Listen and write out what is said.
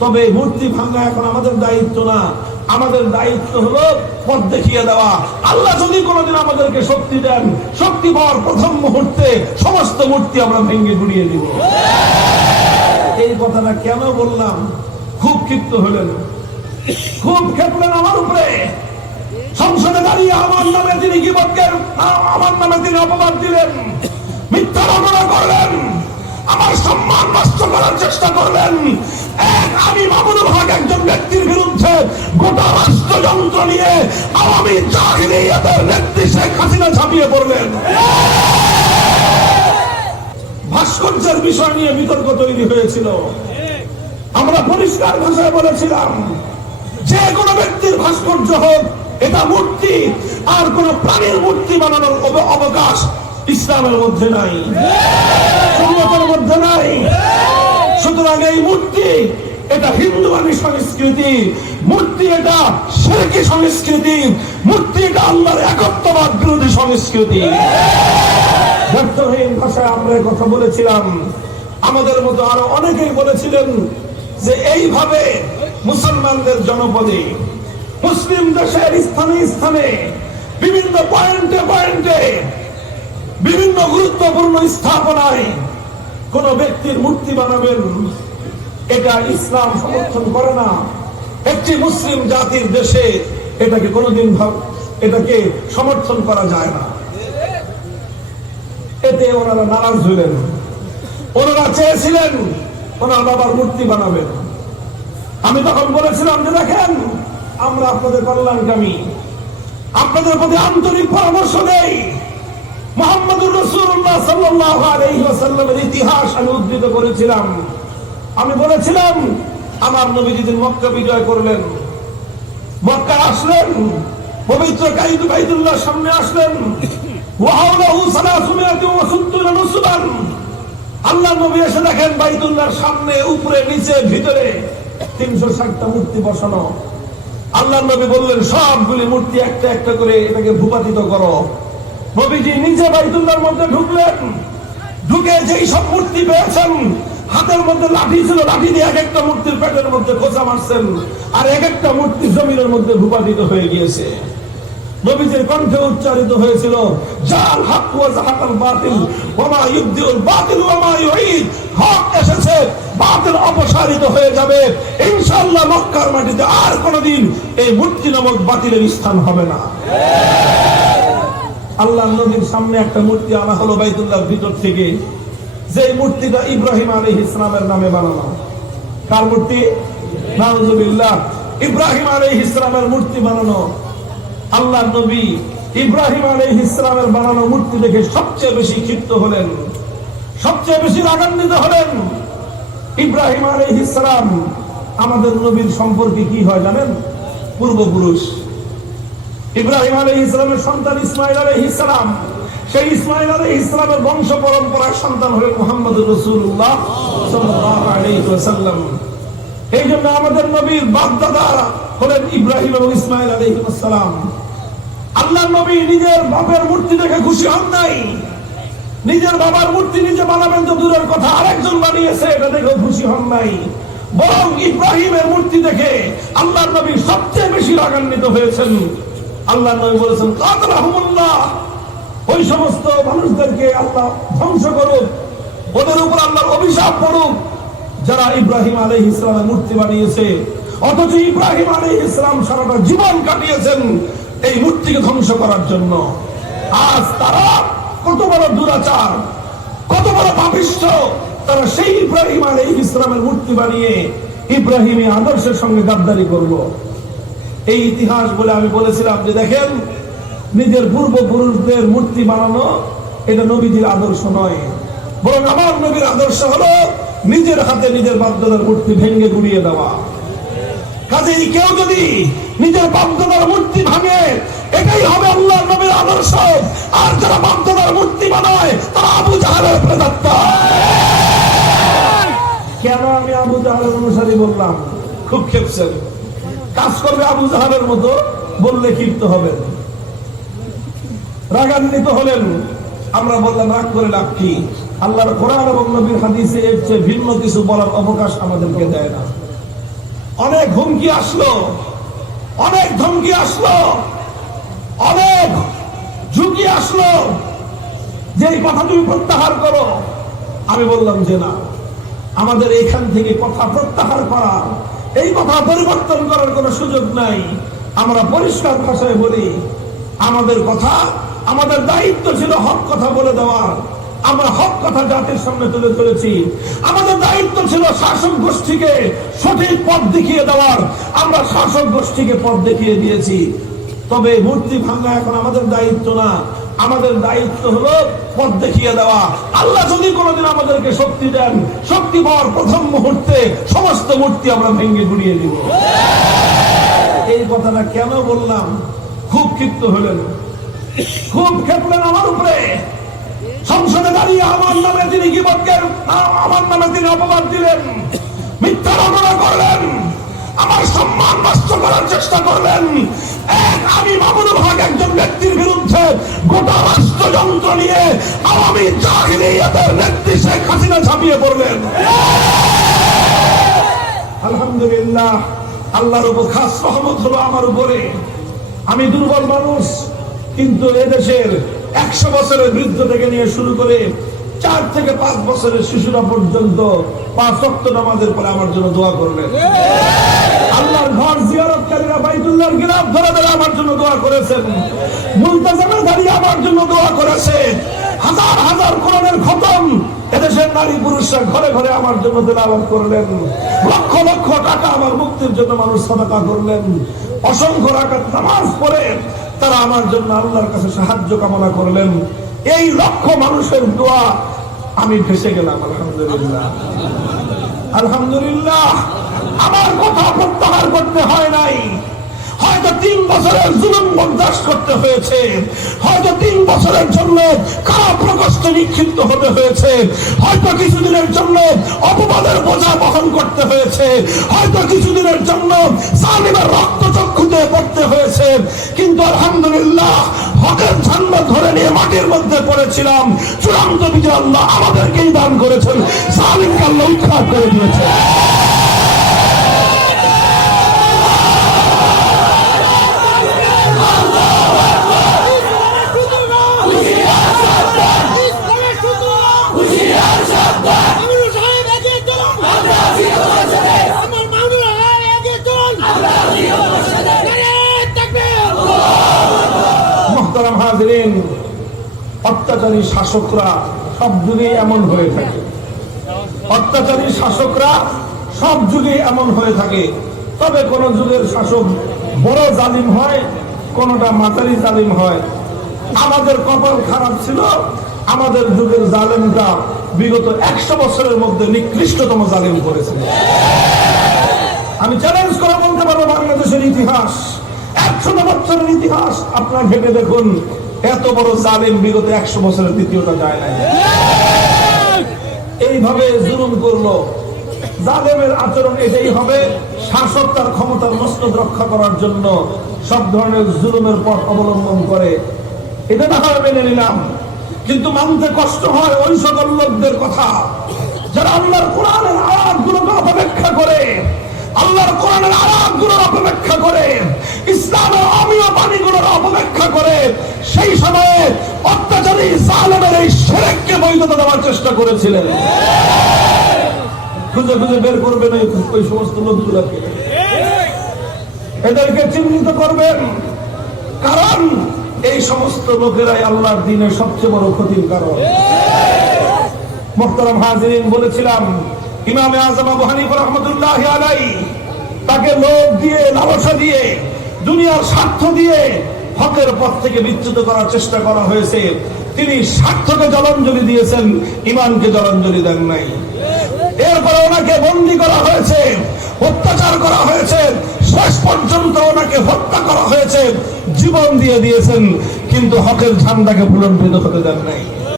তবে মূর্তি ভাঙা এখন আমাদের দায়িত্ব না, আমাদের দায়িত্ব হলো পথ দেখিয়ে দেওয়া। আল্লাহ যদি কোনোদিন আমাদেরকে শক্তি দেন, শক্তি পাওয়ার প্রথম মুহূর্তে সমস্ত মূর্তি আমরা ভেঙে গুড়িয়ে দিব। এই কথাটা কেন বললাম? খুব ক্ষিপ্ত হলেন, খুব খেপলেন আমার উপরে। সংসদে দাঁড়িয়ে আমার নামে তিনি গীবত করলেন, আমার নামে তিনি অপবাদ দিলেন, মিথ্যা রটনা করলেন, আমার সম্মান নষ্ট করার চেষ্টা করলেন। আমি মামুনুল হক একজন ব্যক্তির বিরুদ্ধে গোটা রাষ্ট্রযন্ত্র নিয়ে আওয়ামী জাহিলিয়াতের নেত্রী শেখ হাসিনা ঝাঁপিয়ে পড়লেন। ভাস্কর্যের বিষয় নিয়ে বিতর্ক তৈরি হয়েছিল। আমরা পরিষ্কার ভাষায় বলেছিলাম, যে কোনো ব্যক্তির ভাস্কর্য হোক, এটা মূর্তি, আর কোন প্রাণীর মূর্তি বানানোর অবকাশ ইসলামের মধ্যে নাই, শরীয়তের মধ্যে নাই। সুতরাং এই মূর্তি এটা হিন্দুয়ানি সংস্কৃতি, মূর্তি এটা শিরকি সংস্কৃতি, মূর্তি এটা আল্লাহর একত্ববাদ বিরোধী সংস্কৃতি। ব্যর্থহীন ভাষায় আমরা কথা বলেছিলাম। আমাদের মতো আরো অনেকেই বলেছিলেন যে এইভাবে মুসলমানদের জনপদে, মুসলিম দেশের স্থানে স্থানে, বিভিন্ন পয়েন্টে পয়েন্টে, বিভিন্ন গুরুত্বপূর্ণ স্থাপনায় কোন ব্যক্তির মূর্তি বানাবেন, এটা ইসলাম সমর্থন করে না। একটি মুসলিম জাতির দেশে এটাকে কোনোদিন এটাকে সমর্থন করা যায় না। এতে ওনারা নারাজ হলেন। ওনারা চেয়েছিলেন ওনার বাবার মূর্তি বানাবেন। আমি তখন বলেছিলাম যে দেখেন, আমরা আপনাদের কল্যাণকামী, আপনাদের প্রতি আন্তরিক পরামর্শ দেই। মুহাম্মদুর রাসূলুল্লাহ সাল্লাল্লাহু আলাইহি ওয়াসাল্লামের ইতিহাস আমি উদ্ধৃত করেছিলাম। আমি বলেছিলাম, আমার নবী যেদিন মক্কা বিজয় করলেন, মক্কা আসলেন, পবিত্র বাইতুল্লাহর সামনে আসলেন, ওয়াহাউলাহু 370 নুসবান। আল্লাহর নবী এসে দেখেন বাইতুল্লাহর সামনে, উপরে, নিচে, ভিতরে 360টা মূর্তি বসানো। আল্লাহর নবী বললেন, সবগুলি মূর্তি একটা একটা করে এটাকে ভূপাতিত করো। নবীজি নিজে বাইতুল্লাহর মধ্যে ঢুকলেন, ঢুকে যেই সব মূর্তি পেয়েছেন, হাতের মধ্যে লাঠি ছিল, লাঠি দিয়ে এক একটা মূর্তির পেটের মধ্যে খোঁচা মারছেন, আর এক একটা মূর্তি জমিনের মধ্যে ভূপাতিত হয়ে গিয়েছে। নবীজির কণ্ঠে উচ্চারিত হয়েছিল, জাল হক ওয়া যাহাকাল বাতিল ওয়া মা ইউবদিউল বাতিল ওয়া মা ইউঈদ। হক এসেছে, বাতিল অপসারিত হয়ে যাবে ইনশাআল্লাহ। মক্কার মাটিতে আর কোনোদিন এই মূর্তি নামক বাতিলের স্থান হবে না। আল্লাহর নবীর সামনে একটা মূর্তি আনা হলো বাইতুল্লাহর ভিতর থেকে, যে মূর্তিটা ইব্রাহিম আলাইহিস সালামের নামে বানানো। কার মূর্তি? নাউজুবিল্লাহ, ইব্রাহিম আলাইহিস সালামের মূর্তি বানানো। আল্লাহর নবী ইব্রাহিম আলাইহিস সালামের বানানো মূর্তি দেখে সবচেয়ে বেশি ক্ষিপ্ত হলেন, সবচেয়ে বেশি রাগান্বিত হলেন। ইব্রাহিম আলাইহিস সালাম আমাদের নবীর সম্পর্কে কি হয় জানেন? পূর্বপুরুষ। ইব্রাহিম আলাইহিস সালামের সন্তান ইসমাঈল আলাইহিস সালাম, সেই ইসমাঈল আলাইহিস সালামের বংশ পরম্পরার সন্তান হলেন মুহাম্মদুর রাসূলুল্লাহ সাল্লাল্লাহু আলাইহি ওয়াসাল্লাম। এই জন্য আমাদের নবীর বাপ-দাদা হলেন ইব্রাহিম এবং ইসমাঈল আলাইহিস সালাম। আল্লাহর নবী নিজের বাপের মূর্তি দেখে খুশি হন নাই। নিজের বাবার মূর্তি নিজে বানাবেন তো দূরের কথা, আরেকজন বানিয়েছে এটা দেখে খুশি হন নাই। বরং ইব্রাহিমের মূর্তি দেখে আল্লাহর নবী সবচেয়ে বেশি রাগান্বিত হয়েছেন। আল্লাহর নবী বলেছেন, কাতালাহুমুল্লাহ, ওই সমস্ত মানুষদেরকে আল্লাহ ধ্বংস করুক, ওদের উপর আল্লাহর অভিশাপ পড়ুক যারা ইব্রাহিম আলাইহিস সালামের মূর্তি বানিয়েছে। অথচ ইব্রাহিম আলাইহিস সালাম সারাটা জীবন কাটিয়েছেন এই মূর্তিকে ধ্বংস করার জন্য। আজ তারা কত বড় দুরাচার, কত বড় পাপিষ্ঠ, তারা সেই ইব্রাহিম আলাইহিস সালামের মূর্তি বানিয়ে ইব্রাহিমী আদর্শের সঙ্গে গাদ্দারি করলো। এই ইতিহাস বলে আমি বলেছিলাম যে দেখেন, নিজের পূর্বপুরুষদের মূর্তি বানানো এটা নবীজির আদর্শ নয়, বরং আমার নবীর আদর্শ হলো নিজের হাতে নিজের বাপ-দাদার মূর্তি ভেঙে গুড়িয়ে দেওয়া। কাজেই কেউ যদি নিজের বাপ-দাদার মূর্তি ভাঙে, এটাই হবে আল্লাহর নবীর আদর্শ। আর যারা বাপ-দাদার মূর্তি বানায় তারা আবু জাহেলের প্রেতাত্মা। কেন আমি আবু জাহেলের অনুসারী বললাম? খুব খেপছেন, কাজ করবে আবু জাহেলের মতো, বললে ক্ষিপ্ত হবেন, রাগান্বিত হলেন। আমরা বললাম, রাগ করে লাভ কি? আল্লাহর কোরআন এবং নবীর হাদিসে এর চেয়ে ভিন্ন কিছু বলার অবকাশ আমাদেরকে দেয় না। অনেক হুমকি আসলো, অনেক ধমকি আসলো, অনেক ঝুঁকি আসলো, যে এই কথা তুমি প্রত্যাহার করো। আমি বললাম যে না, আমাদের এখান থেকে কথা প্রত্যাহার করা, এই কথা পরিবর্তন করার কোনো সুযোগ নাই। আমরা পরিষ্কার ভাষায় বলি, আমাদের কথা, আমাদের দায়িত্ব ছিল হক কথা বলে দেওয়ার। আমরা হক কথা জাতির সামনে তুলে ধরেছি। আমাদের দায়িত্ব ছিল শাসক গোষ্ঠীকে সঠিক পথ দেখিয়ে দেওয়ার। আমরা শাসক গোষ্ঠীকে পথ দেখিয়ে দিয়েছি। তবে মূর্তি ভাঙা এখন আমাদের দায়িত্ব না, আমাদের দায়িত্ব হলো পথ দেখিয়ে দেওয়া। আল্লাহ যদি কোনোদিন আমাদেরকে শক্তি দেন, শক্তি পাওয়ার প্রথম মুহূর্তে সমস্ত মূর্তি আমরা ভেঙে গুড়িয়ে দিব। এই কথাটা কেন বললাম? খুব ক্ষিপ্ত হলেন, খুব খেপলেন আমার উপরে। সংসদে দাঁড়িয়ে আমার নামে তিনি গীবত করলেন, আমার নামে তিনি অপবাদ দিলেন, মিথ্যা রটনা করলেন, আমার সম্মান নষ্ট করার চেষ্টা করলেন। আমি মামুনুল হক একজন ব্যক্তির বিরুদ্ধে গোটা রাষ্ট্রযন্ত্র নিয়ে আওয়ামী জাহিলিয়াতের নেত্রী শেখ হাসিনা ঝাঁপিয়ে পড়লেন। আলহামদুলিল্লাহ, আল্লাহর উপর খাস রহমত হলো আমার উপরে। আমি দুর্বল মানুষ, কিন্তু এদেশের 100 বছরের বৃদ্ধ থেকে নিয়ে শুরু করে 4 থেকে 5 বছরের শিশুরা পর্যন্ত 5 ওয়াক্ত নামাজের পরে আমার জন্য দোয়া করলেন। আল্লাহর ঘর জিয়ারতকারীরা বাইতুল্লাহর গিলাফ ধরে ধরে আমার জন্য দোয়া করেছেন। মুলতাজামে দাঁড়িয়ে আমার জন্য দোয়া করেছে। হাজার হাজার কোরআনের খতম এদেশের নারী পুরুষরা ঘরে ঘরে আমার জন্য তেলাওয়াত করলেন। লক্ষ লক্ষ টাকা আমার মুক্তির জন্য মানুষ সাদাকা করলেন। অসংখ্য রাকাত নামাজ পড়ে তারা আমার জন্য আল্লাহর কাছে সাহায্য কামনা করলেন। এই লক্ষ মানুষের দোয়া আমি ভেসে গেলাম। আলহামদুলিল্লাহ, আলহামদুলিল্লাহ। আমার কথা প্রত্যাহার করতে হয় নাই। হয়তো 3 বছরের জুলুম বরদাস্ত করতে হয়েছে, হয়তো 3 বছরের জন্য কারা প্রকোষ্ঠে নিক্ষিপ্ত হতে হয়েছে, হয়তো কিছুদিনের জন্য অপবাদের বোঝা বহন করতে হয়েছে, হয়তো কিছুদিনের জন্য জালিমের রক্তচক্ষুতে পড়তে হয়েছে, কিন্তু আলহামদুলিল্লাহ হকের ঝান্ডা ধরে নিয়ে মাটির মধ্যে পড়েছিলাম। চূড়ান্ত বিজয় আল্লাহ আমাদেরকেই দান করেছেন, জালিমকে আল্লাহ উৎখাত করে দিয়েছেন। অত্যাচারী শাসকরা সব যুগে এমন হয়ে থাকে, অত্যাচারী শাসকরা সব যুগে এমন হয়ে থাকে। তবে কোন যুগের শাসক বড় জালিম হয়, কোনটা মাঝারি জালিম হয়। আমাদের কপাল খারাপ ছিল, আমাদের যুগের জালিমটা বিগত 100 বছরের মধ্যে নিকৃষ্টতম জালিম করেছিল। আমি চ্যালেঞ্জ করে বলতে পারবো, বাংলাদেশের ইতিহাস 100 বছরের ইতিহাস আপনারা ঘেটে দেখুন, এত বড় জালিম বিগত 100 বছরের দ্বিতীয়টা যায় নাই। এইভাবে জুলুম করলো। জালেমের আচরণ এটাই হবে, শাসক তার ক্ষমতার মসনদ রক্ষা করার জন্য সব ধরনের জুলুমের পথ অবলম্বন করে। এটা না হয় মেনে নিলাম, কিন্তু মানতে কষ্ট হয় ওই সকল লোকদের কথা যারা আল্লাহর কোরআনের আয়াতগুলোকে অপব্যাখ্যা করে, আল্লাহর কোরআনের আয়াতগুলোর অপব্যাখ্যা করে, ইসলামের অমীয় বাণীগুলোর অপব্যাখ্যা করে। সেই সময়ে অত্যাচারী জালেমের এই শিরককে বৈধতা দেওয়ার চেষ্টা করেছিলেন। খুঁজে খুঁজে বের করবেন ওই সমস্ত লোকগুলোকে, এদেরকে চিহ্নিত করবেন, কারণ এই সমস্ত লোকেরাই আল্লাহর দ্বীনের সবচেয়ে বড় ক্ষতির কারণ। মুহতারাম হাজিরিন, বলেছিলাম ইমামে আযম আবু হানিফা রাহমাতুল্লাহি আলাইহি তাকে লোভ দিয়ে, লালসা দিয়ে, দুনিয়ার স্বার্থ দিয়ে হকের পথ থেকে বিচ্যুত করার চেষ্টা করা হয়েছে। তিনি স্বার্থকে জলাঞ্জলি দিয়েছেন, ইমানকে জলাঞ্জলি দেন নাই। এরপরে ওনাকে বন্দী করা হয়েছে, অত্যাচার করা হয়েছে, শেষ পর্যন্ত ওনাকে হত্যা করা হয়েছে, জীবন দিয়ে দিয়েছেন, কিন্তু হকের ঝান্ডাকে ভুলণ্ঠিত হতে দেন নাই।